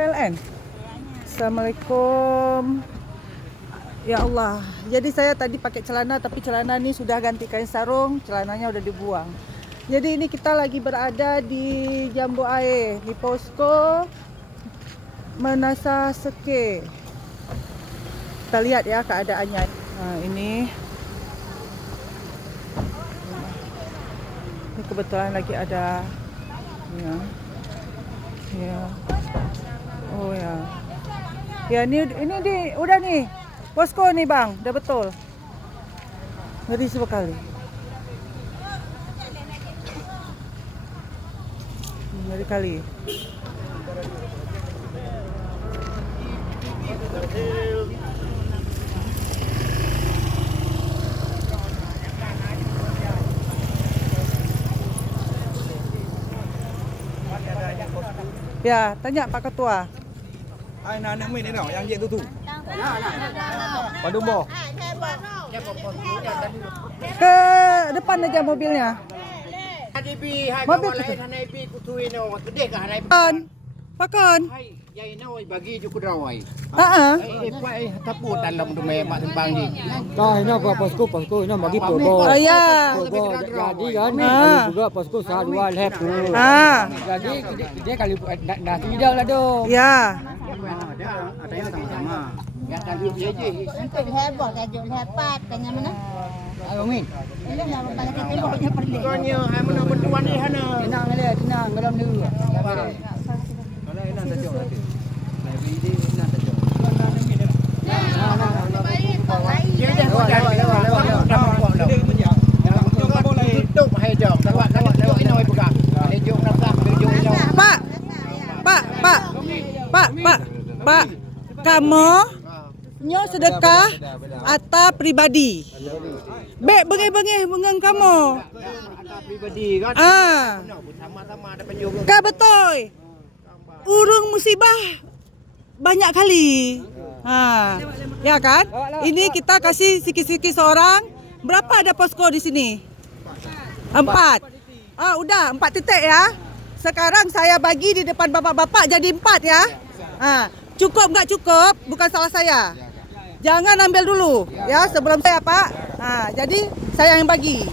PLN. Assalamualaikum. Ya Allah. Jadi saya tadi pakai celana, tapi celana ini sudah ganti kain sarung, celananya udah dibuang. Jadi ini kita lagi berada di Jambu Air, di posko Menasa Seke. Kita lihat ya keadaannya. Nah, ini kebetulan lagi ada ya. Oh ya. Ya ini udah nih. Posko nih Bang, udah betul. Ngeri sekali. Ngeri kali. Ya, tanya Pak Ketua. Anak main ni yang je tu. Padumbo. Ke depan aja mobilnya. Mobil Pakon. Yai noi bagi ju kudrawai. Tapu dalam tu mak tembang ni. Nah, ini apa posko ini bagi probo. Oh ya. Probo jadi kan juga posko sah dua lep tu. Jadi dia kali dah tidak lah dong. Ya. Ada yang sama-sama. Yang tadi dia je. Untuk heboh tajuk lepat tanya mana? Ayo min. Ini yang balik ke temboknya pergi. Konyo hai mana bantuan ni hana. Tenang dia, tenang dalam dulu. Kalau ini nanti jom nanti. Nabi ini nanti jom. Dia dah lewat. Tutup hai jom. Lewat ini oi buka. Ada jom nak jom. Pak. Kamu nyo sedekah atau pribadi? Bek bengih-bengih dengan kamu. Pribadi kan. Sama-sama ada penjual. Ka betul. Urung musibah banyak kali. Ya kan? Ini kita kasih sikit-sikit seorang. Berapa ada posko di sini? 4. Udah 4 titik ya. Sekarang saya bagi di depan bapak-bapak jadi 4 ya. Cukup nggak cukup? Bukan salah saya. Jangan ambil dulu ya sebelum saya Pak. Jadi saya yang bagi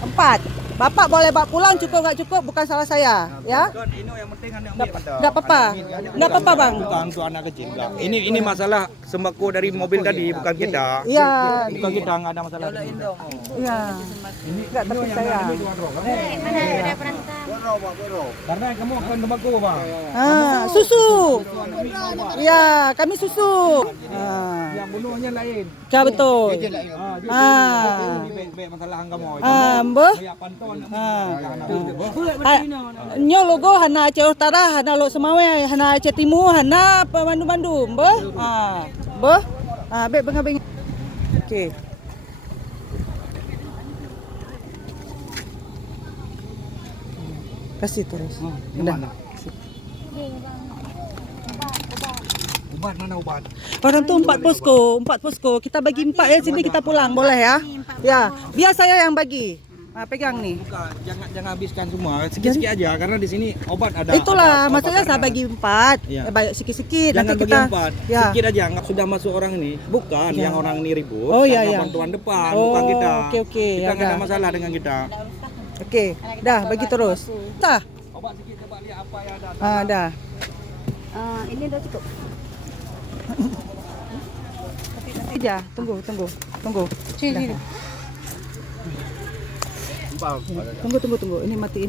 4. Bapak boleh bawa pulang cukup nggak cukup bukan salah saya ya. Nggak apa-apa Bang. Untuk anak kecil. Ini masalah sembako dari mobil tadi bukan kita. Iya. Bukan kita nggak ada masalah. Iya. Nggak tapi saya. Mana ada perantau? Karena kamu akan sembako bang. Susu. Iya, kami susu. Yang bunuhnya lain. Ya betul. Masalah kamu. Mbah. Nyo logo hana Aceh Utara, hana Lok Semawe, hana Aceh Timur, hana Bandung-Bandung, mbah. Mbah. Bek bengah-bengah. Okey. Kasih terus. Udah. Ubat mana ubat? Orang tu 4 posko. Kita bagi 4 ya sini kita pulang boleh ya? Ya, biar saya yang bagi. Pegang nih. Bukan, jangan habiskan semua, sikit-sikit aja karena di sini obat ada. Itulah, obat maksudnya saya bagi 4. Ya. Baik sikit-sikit. Jangan Nanti bagi kita 4, ya. sedikit aja, anggap sudah masuk orang ini. Bukan yang orang ini ribut. Oh iya karena iya. bantuan depan, bukan kita. Oke. Kita nggak ada masalah dengan kita. Oke, dah bagi terus. Tah. Obat sedikit coba lihat apa yang ada. Dah. Ini dah cukup. Aja, tunggu. Sini. Tunggu. Ini matiin.